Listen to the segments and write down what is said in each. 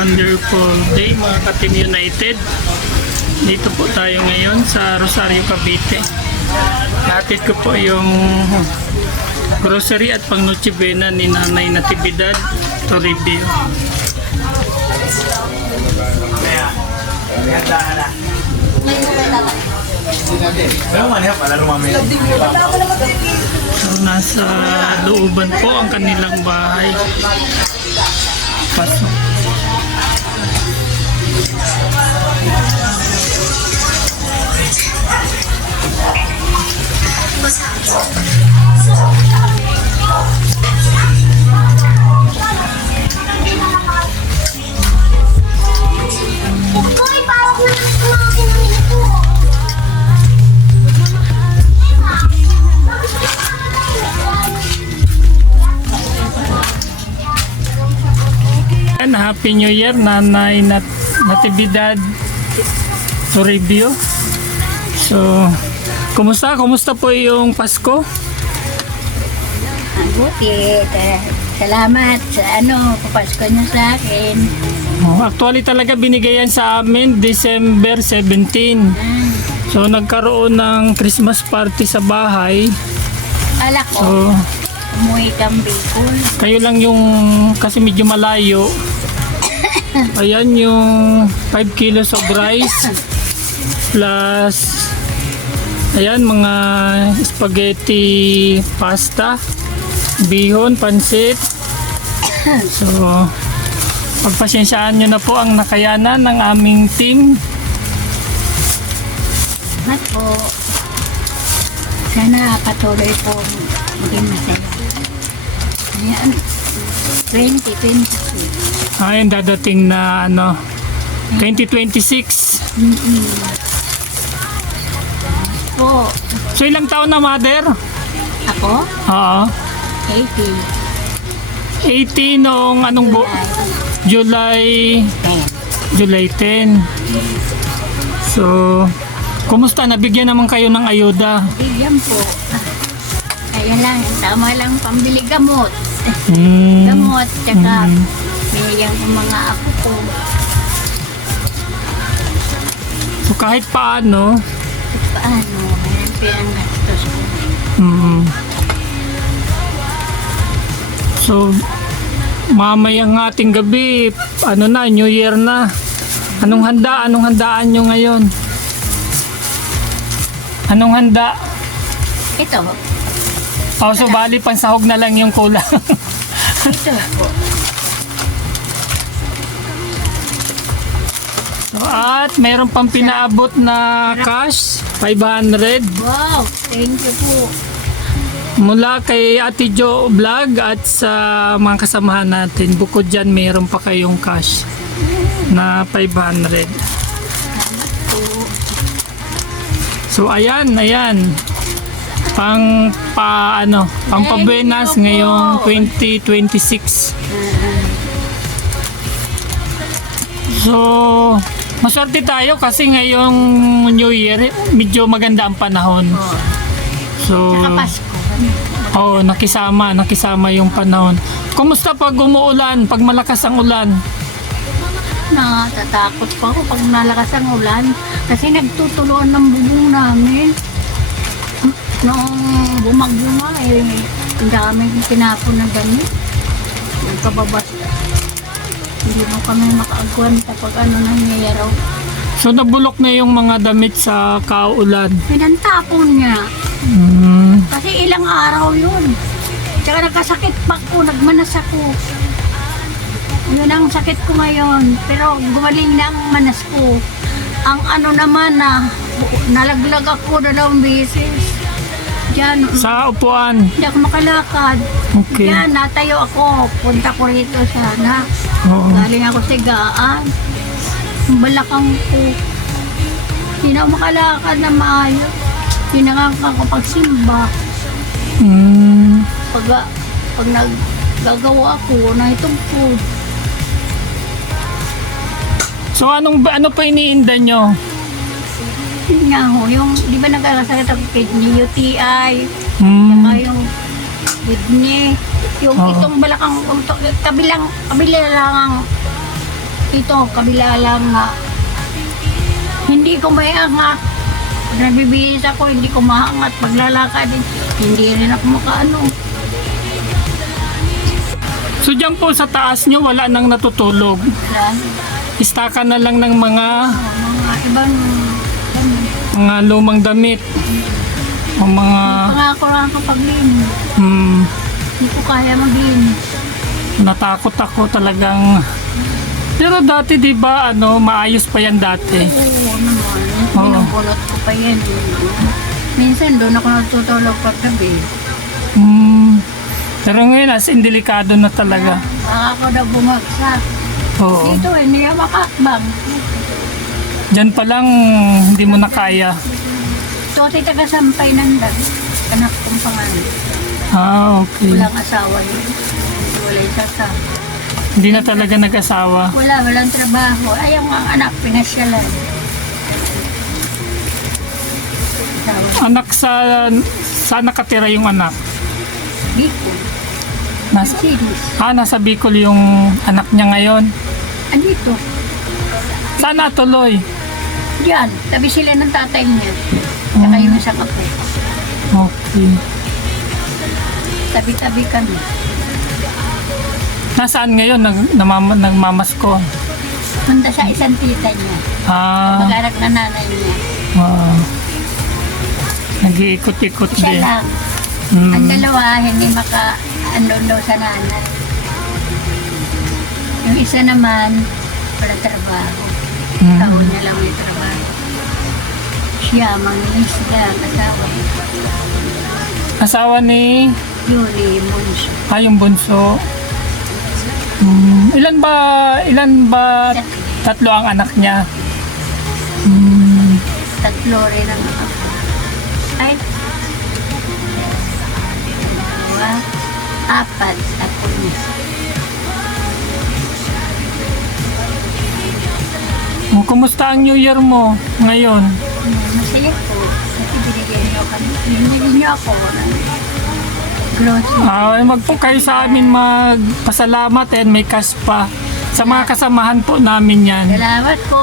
Wonderful day mga ka-Team United. Dito po tayo ngayon sa Rosario, Cavite. Hatid ko po yung grocery at pang Noche Buena ni Nanay Natividad Toribio. So nasa looban po ang kanilang bahay. Pasok. Happy New Year, Nanay Natividad Toribio. So, kumusta? Kumusta po yung Pasko? Buti. Salamat sa papasko niyo sa akin. Oh, actually talaga binigay yan sa amin December 17. So, nagkaroon ng Christmas party sa bahay. Alak ko, So, umuwi kang Bicol. kayo lang yung, kasi medyo malayo. Ayan yung 5 kilos of rice plus ayan mga spaghetti pasta, bihon, pansit. So pagpasensyaan nyo na po ang nakayanan ng aming team. Salamat po. Sana patuloy po maging masaya. Ayan, 2022. Ayun dadating na 2026. Po, So ilang taon na, mother? ako, Oo. 80. 80 noong July 10. So, kumusta? Nabigyan naman kayo ng ayuda? Bigyan po. Ayan lang, tama lang pambili gamot. Gamot, tsaka binigyan ko mga apo ko. So kahit paano, Paano, ayan pinanggastos ko. so mamayang ating gabi, New Year na. Anong handaan nyo ngayon? Anong handa? Ito, Oh, so bali pansahog na lang yung kulang. ito po. At meron pang pinaabot na cash, 500. Wow, thank you po. Mula kay Ate Jo Vlog at sa mga kasamahan natin. Bukod dyan, mayroon pa kayong cash na 500. So ayan. Pang pabuenas ngayong 2026. So, maswerte tayo kasi ngayong New Year, medyo maganda ang panahon. So, Saka Pasko. nakisama yung panahon. Kumusta pag umuulan, pag malakas ang ulan? Natatakot po ako pag nalakas ang ulan kasi nagtutuloan ng bubong namin. Noong bumagyo nga ang dami tinapon na damit. Nagkababas. Hindi mo kami makaagwan kapag nangyayaraw. So, nabulok na yung mga damit sa kaulan. Pinantapon niya. Kasi ilang araw yun. Tsaka nagkasakit pa ko, nagmanas ako. Yun ang sakit ko ngayon. Pero gumaling na ang manas ko. Ang naman nalaglag ako 2 beses. Diyan, Sa upuan. hindi ako makalakad. Okay. Diyan, natayo ako. Punta ko rito sana. Oo. Galing ako sa gaan. Ang balakang ko. Hindi na ako makalakad na maayos. Hindi na ako pagsimba. Pag naggagawa ako na itong food. So, ano pa iniinda nyo? Yun nga ho, yung, di ba nagkakasakit ako kidney, UTI, saka yung kidney, yung Oo. itong balakang, kabila lang ang Ito, kabila lang nga. Hindi ko may angat. Pag nagbibihis ako, hindi ko maangat. Paglalakad, hindi rin ako makaano. So dyan po sa taas nyo, wala nang natutulog. Lang. Istaka na lang ng mga Mga ibang lumang damit. O mga pangako lang kapag linis. Hindi ko kaya maglinis. natakot ako talagang. Pero dati 'di ba maayos pa yan dati. Oo naman. Oo. Binubulot ko pa yan. Minsan doon ako natutulog paggabi. Pero ngayon as in delikado na talaga. Baka ako na bumagsak. Oo. Dito hindi ako makakbang. Diyan pa lang hindi mo na kaya. Toto'y taga-sampay ng dag. Anak kong pangalan. Okay. Walang asawa niya. Wala yung sasama. Hindi na talaga nag-asawa. Walang trabaho. Ayaw ang anak, pinasyalan. Asawa. Anak saan nakatira yung anak? Bicol. Nasa, Mercedes. nasa Bicol yung anak niya ngayon. Andito. Saan natuloy? Diyan. Tabi sila ng tatay niya. Saka yung isa kapo. Okay. Tabi-tabi kami. Nasaan ngayon? Nagmamasko. Punta sa isang tita niya. Mag-anak na nanay niya. Nag-iikot-ikot Siya din. lang. Mm. Ang dalawa, hindi maka-andon daw sa nanay. Yung isa naman, wala trabaho. Taon niya lang may trabaho. Siya, mangingisda, asawa. Asawa ni Yuli, Monso. yung bunso. Ilan ba tatlo ang anak niya? Tatlo rin ang ako. Ay, dalawa, apat, ako niya. Kumusta ang New Year mo ngayon? Masaya po. Kasi binigyan niyo kami. Binigyan niyo ako ng grocery. Wag po kayo sa amin magpasalamat and may cash pa. Sa mga kasamahan po namin yan. Salamat po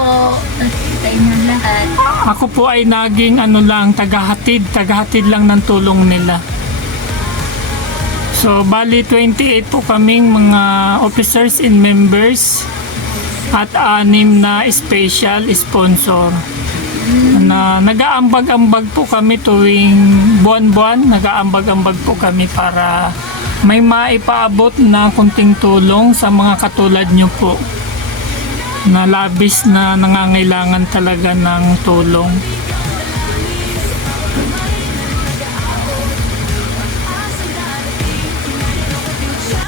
sa inyong lahat. Ako po ay naging tagahatid lang ng tulong nila. So, bali 28 po kaming mga officers and members at 6 na special sponsor. Na nag-aambag-ambag po kami tuwing buwan-buwan, nag-aambag-ambag po kami para may maipaabot na kunting tulong sa mga katulad nyo po na labis na nangangailangan talaga ng tulong.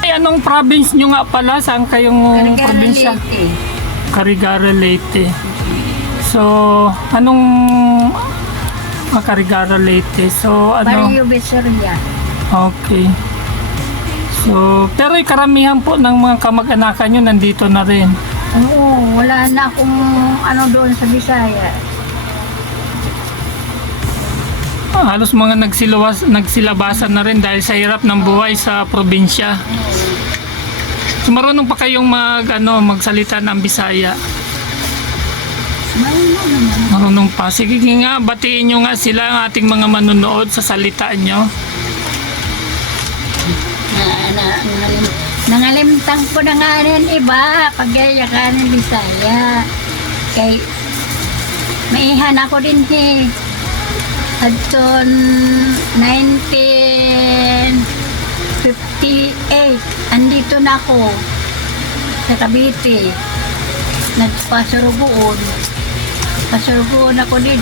Ay, anong province nyo nga pala? Saan kayong probinsya? Carigara, Leyte. So, anong Carigara, Leyte? So, Barrio Besoria. Okay. So, pero karamihan po ng mga kamag-anakan nyo nandito na rin. Oo, wala na akong doon sa Bisaya. Halos mga nagsilabasan na rin dahil sa hirap ng buhay sa probinsya. So, marunong pa kayong magsalita ng Bisaya? Marunong pa. Sige nga, batiin nyo nga sila ang ating mga manunood sa salita nyo. Nangalimtang ko na nga rin iba pagyayakan ng Bisaya. Kay maihan ako din Adton 1958. Andito na ako sa Cavite. Nagpasurugoon. Pasurugoon ako din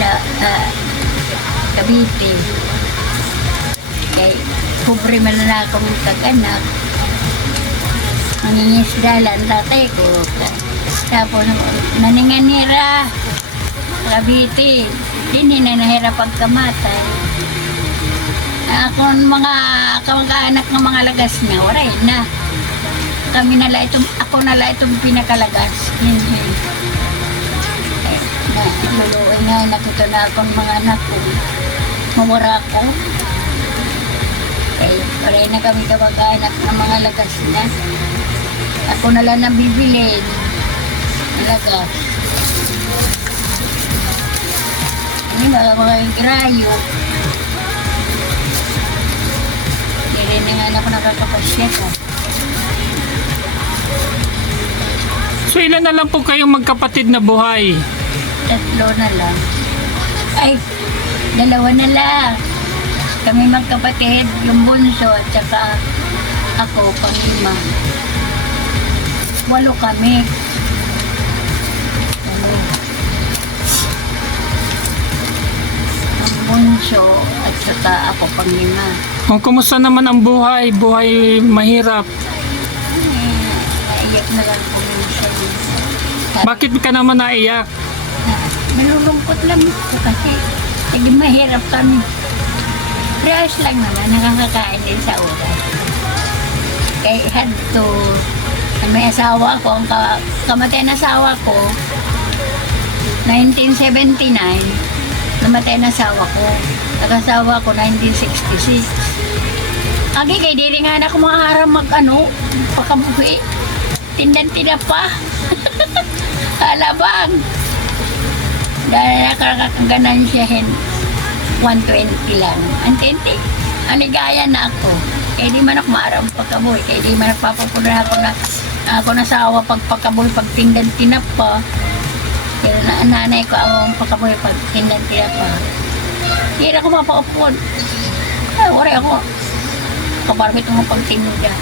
Cavite. Kay pobre man na akong kag-anak. Mangingisdalan tatay ko. Tapos naninganira Cavite. Hindi na nahirap pagkamatay. Ako mga kamag-anak ng mga lagas niya, waray na. Ako nala itong pinakalagas. Hindi. Luluoy nga, nakita na akong mga anak ko. Mawara ko. Waray na kami kamag-anak ng mga lagas niya. Ako na lang nabibilin. talaga. Hindi mga grayo. Hindi rin nga ako nakakapasya ko. So ilan na lang po kayong magkapatid na buhay? 3 na lang. Ay, 2 na lang. Kami magkapatid, yung bunso at saka ako, pang-5. 8 kami. 8. Ang bunso at saka ako, pang-5. O kumusta naman ang buhay? Buhay mahirap. Naiyak na lang po minsan. Bakit ka naman naiyak? Nalulungkot lang ako kasi naging mahirap kami. Prayers lang naman, nakakakain din sa oras. Kaya had to, may asawa ko, ang kamatay na asawa ko, 1979, namatay na asawa ko. Nag-asawa ko, 1966. Agi kay diri nga na ako maaarang pakabuhi. Tindan-tinda pa. Alabang. Dahil nakakaganansyahin 120 lang. Antente, aligaya na ako. Kaya di man ako maarang pagkaboy. Kaya di man nagpapapunan ako na sawa pagpakaboy pag tindan-tinap pa. Kaya nanay ko ang pagkaboy pag tindan-tinap pa. Hindi ako mapaupon. Ay, wari ako. Kabarbit mo pagtinda.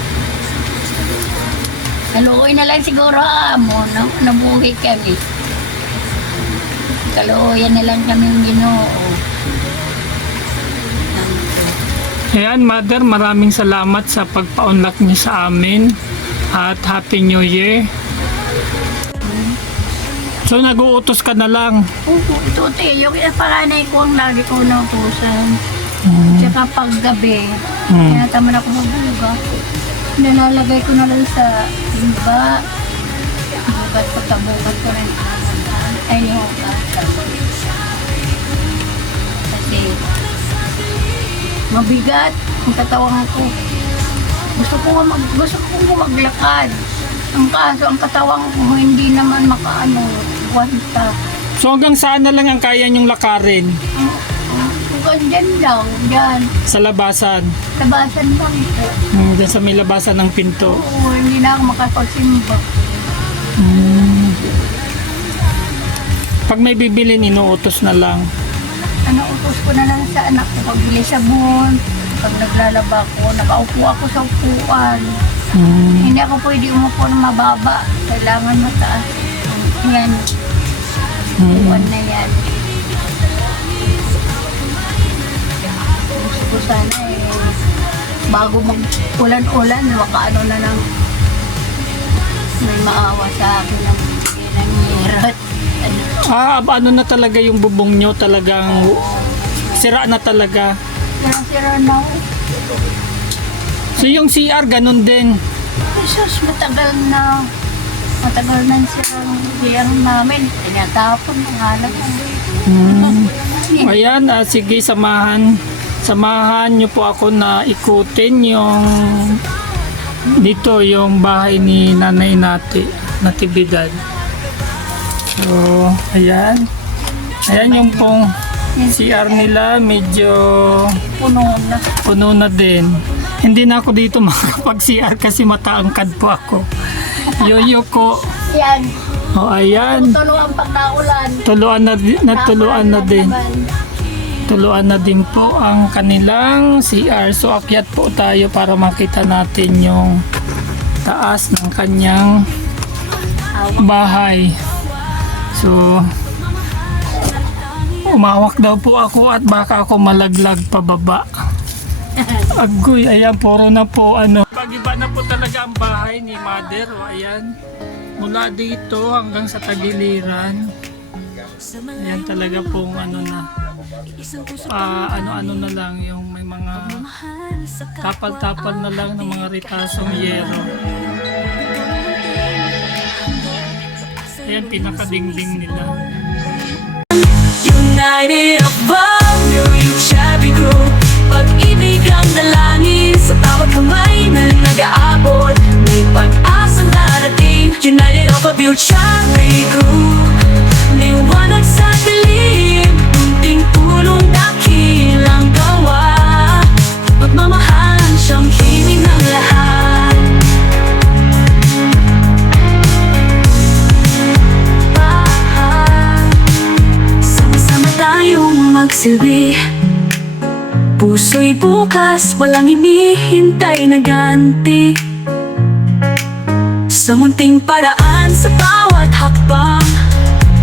Kaluoy na lang siguro mo, no? Nabuhay kami. Kaluoyan na lang kami Ginoo. Ayan, Mother, maraming salamat sa pagpa-unlock niyo sa amin at Happy New Year. So, nag-uutos ka na lang. Oo, ito yung panganay ko ang lagi ko nautusan. Tsaka paggabi, tinataman ako magbuga. Nalalagay ko na lang sa iba. Bugat pagkabugat ko rin. Ay, yung kasi mabigat ang katawan ko. Gusto ko maglakad. Ang kaso, ang katawan ko hindi naman buwanta. So, hanggang saan na lang ang kaya niyong lakarin? Dyan lang, dyan. Sa labasan? Labasan lang po. Dyan sa may labasan ng pinto? Oo, hindi na ako makapagsimba. Pag may bibilin, inuutos na lang. Utos ko na lang sa anak ko pagbili sabon. Pag naglalaba ko, nakaupo ako sa upuan. Hindi ako pwede umupo ng mababa. Kailangan mataas. Yan. Upuan na yan. Gusto ko sana bago mag-ulan-ulan, makaano na lang may maawa sa akin ng nangyirot. Ano na talaga yung bubong nyo? Talagang sira na talaga. Sira na ako. So yung CR, ganun din. Jesus, matagal na yung CR namin. Tinatapon ng alam ko. Ayan, sige, samahan nyo po ako na ikutin yung dito yung bahay ni Nanay Natividad. So, ayan. Ayan yung pong CR nila, medyo puno na din. Hindi na ako dito makapag-CR kasi mataangkad po ako. Yoyo ko. Yan. O, ayan. Tuluan pag naulan. Tuluan na din. Tuluan na din po ang kanilang CR. So, akyat po tayo para makita natin yung taas ng kanyang bahay. So, umawak daw po ako at baka ako malaglag pababa. Agoy, ayan, puro na po Pag-iba na po talaga ang bahay ni Mother. O, ayan. Mula dito hanggang sa tagiliran. Ayan talaga pong ano na lang, yung may mga tapal-tapal na lang ng mga ritasong yero. Ayan, pinakadingding nila. United above, New Youth Shabby Group. Pag-ibig ang dalangin sa bawat kamay na nag-aabot. May pag-asang darating United of a future group. Liwanag sa dilim, munting tulong dakilang gawa. Pagmamahalan siyang himig ng lahat. Sama-sama tayong magsilbi. Puso'y bukas, walang hinihintay na ganti. Sa munting paraan, sa bawat hakbang,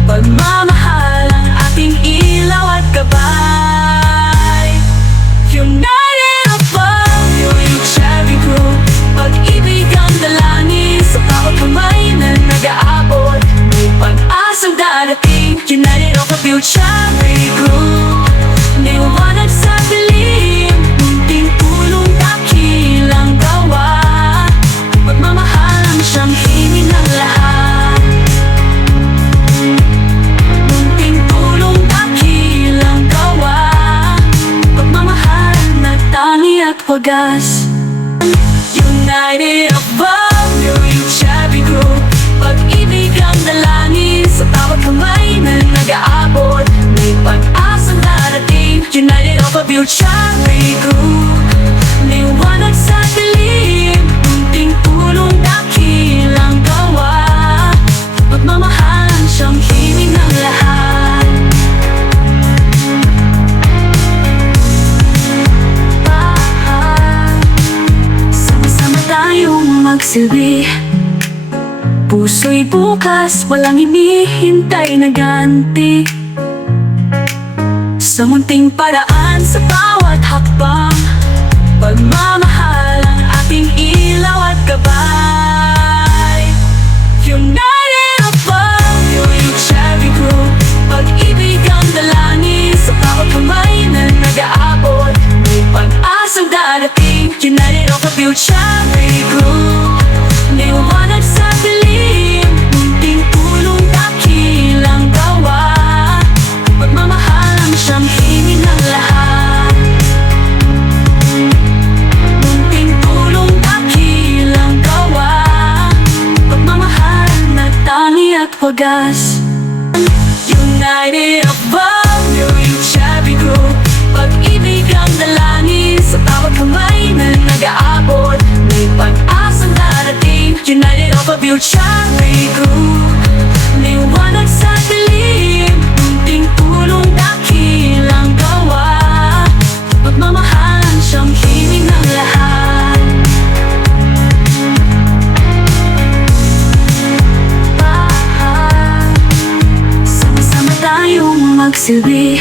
pagmamahal ang ating ilaw at gabay. United above, yung Chevy Group. Pag-ibig ang dalangin sa bawat kamay na nag-aabot. May pag-asang darating, United of a future group. Liwanag sa dilim, munting tulong dakilang gawa. Pagmamahalan siyang himig ng lahat. Munting tulong dakilang gawa. Pagmamahalan na tangi at wagas. United above, yung Chevy Group. Pag-ibig ang dalangin sa bawat kamay na nag-aabot. May pag-asang darating, United of a future group. Liwanag sa dilim, munting tulong dakilang gawa. Pagmamahalan siyang himig ng lahat. Sama-sama tayong magsilbi. Puso'y bukas, walang hinihintay na ganti. Sa munting paraan, sa bawat hakbang, pagmamahal ang ating ilaw at gabay. United above, yung Chevy Group. Pag-ibig ang dalangin sa bawat kamay na nag-aabot. May pag-asang darating, United of a future group. Liwanag sa dilim, munting tulong dakilang gawa. Pagmamahalan siyang himig ng lahat. Munting tulong dakilang gawa. Pagmamahalan na tangi at wagas. United above, yung Chevy Group. Pag-ibig ang dalangin sa bawat kamay na nag-aabot. May pag-asang darating, United of a future group. Liwanag sa dilim, munting tulong dakilang gawa. Pagmamahalan siyang himig ng lahat. Sama-sama tayong magsilbi.